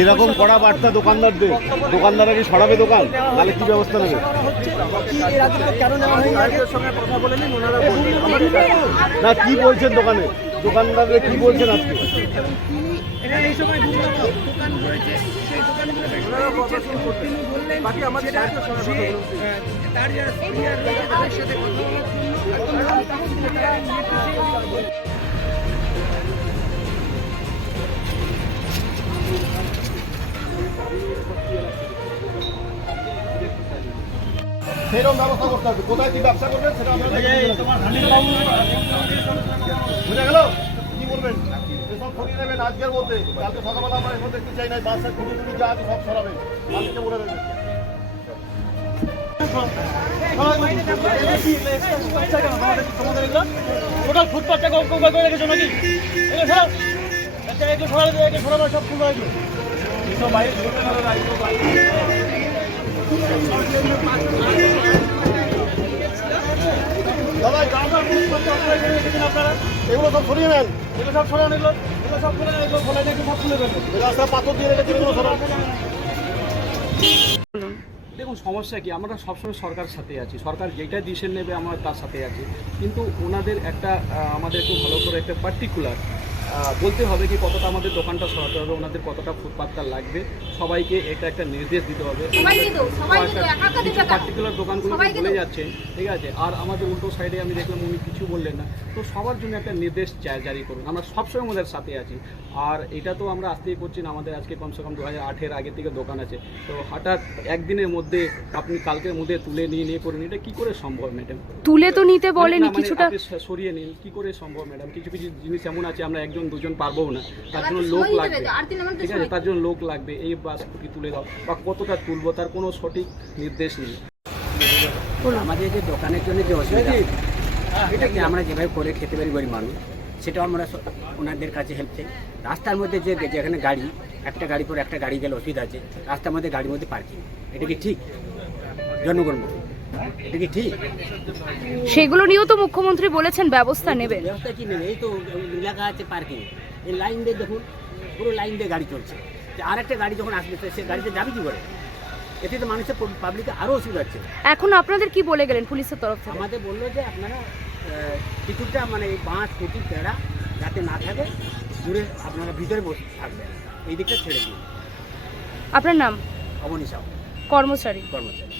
এরকম কড়া বার্তা দোকানদারদের। দোকানদাররা কি সরাবে দোকান তাহলে কি ব্যবস্থা নেবে? না কি বলছেন দোকানে? দোকানদাররা কি বলছেন আজকে? সঙ্গে কথা সেরকম ব্যবস্থা করতে হবে। কোথায় কি ব্যবসা করবেন সেটা বুঝে গেল? কি বলবেন? এসব সরিয়ে নেবেন আজকের মধ্যে। কালকে সকালবেলা আমরা এসব দেখতে চাই না বাসের খুবই খুবই যা আছে সব সরাবেন মালিককে বলে দেবেন টোটাল ফুটপাথটাকে অপব্যয় করে রেখেছো নাকি? আচ্ছা এগুলো সরালে এগুলো সরাবার সব ফুল হয়েছে সব বাইরে দেখুন, সমস্যা কি? আমরা সবসময় সরকার সাথে আছি। সরকার যেটা ডিসিশন নেবে, আমরা তার সাথে আছি। কিন্তু ওনাদের একটা আমাদের একটু ভালো করে একটা পার্টিকুলার বলতে হবে কি কতটা আমাদের দোকানটা সরাতে হবে ওনাদের কতটা ফুটপাতটা লাগবে সবাইকে এটা একটা নির্দেশ দিতে হবে। সবাইকে দাও, সবাইকে দাও, একা একা দেবে কেন? পার্টিকুলার দোকানগুলো বলে দাও। যাচ্ছেন ঠিক আছে? আর আমাদের উল্টো সাইডে আমি দেখলাম উনি কিছু বললেন না। তো সবার জন্য একটা নির্দেশ জারি করুন। আমরা সবসময় আমাদের সাথে আছি। আর এটা তো আমরা আসতেই করছি না আমাদের আজকে কমসে কম দু হাজার আঠের আগে থেকে দোকান আছে। তো হঠাৎ একদিনের মধ্যে আপনি কালকের মধ্যে তুলে নিয়ে নিয়ে করে নিন। এটা কী করে সম্ভব ম্যাডাম তুলে তো নিতে বলেনি না, মানে কিছুটা। সরিয়ে নিন। কি করে সম্ভব ম্যাডাম কিছু কিছু জিনিস এমন আছে আমরা একজন দুজন পারব না। তার জন্য লোক লাগবে। ঠিক আছে? তার জন্য লোক লাগবে। এই বাস কি তুলে দাও। বা কতটা তুলবো তার কোনো সঠিক নির্দেশ নেই। আমাদের যে দোকানের জন্য যে অসুবিধা এটা কি আমরা যেভাবে করে খেতে পারি গরিব মানুষ সেটাও আমরা ওনাদের কাছে হেল্প চাই। রাস্তার মধ্যে যে যেখানে গাড়ি একটা গাড়ি পর একটা গাড়ি গেলে অসুবিধা আছে রাস্তার মধ্যে গাড়ির মধ্যে পার্কিং এটা কি ঠিক? জনগণ। এটা কি ঠিক? সেগুলো নিয়েও তো মুখ্যমন্ত্রী বলেছেন ব্যবস্থা নেবেন। ব্যবস্থা কি নেবে? এই তো এলাকা আছে পার্কিং এই লাইন দিয়ে দেখুন পুরো লাইন দিয়ে গাড়ি চলছে। আর একটা গাড়ি যখন আসবে সে গাড়িতে যাবে কি করে? এতে তো মানুষের পাবলিকে আরও অসুবিধা হচ্ছে। এখন আপনাদের কি বলে গেলেন পুলিশের তরফ থেকে? আমাদের বলল যে আপনারা কিছুটা মানে এই বাঁশ কুটি পেড়া যাতে না থাকে দূরে আপনারা ভিতরে বসে থাকবেন। এই দিকটা ছেড়ে দিন। আপনার নাম? অবনী সাউ কর্মচারী। কর্মচারী।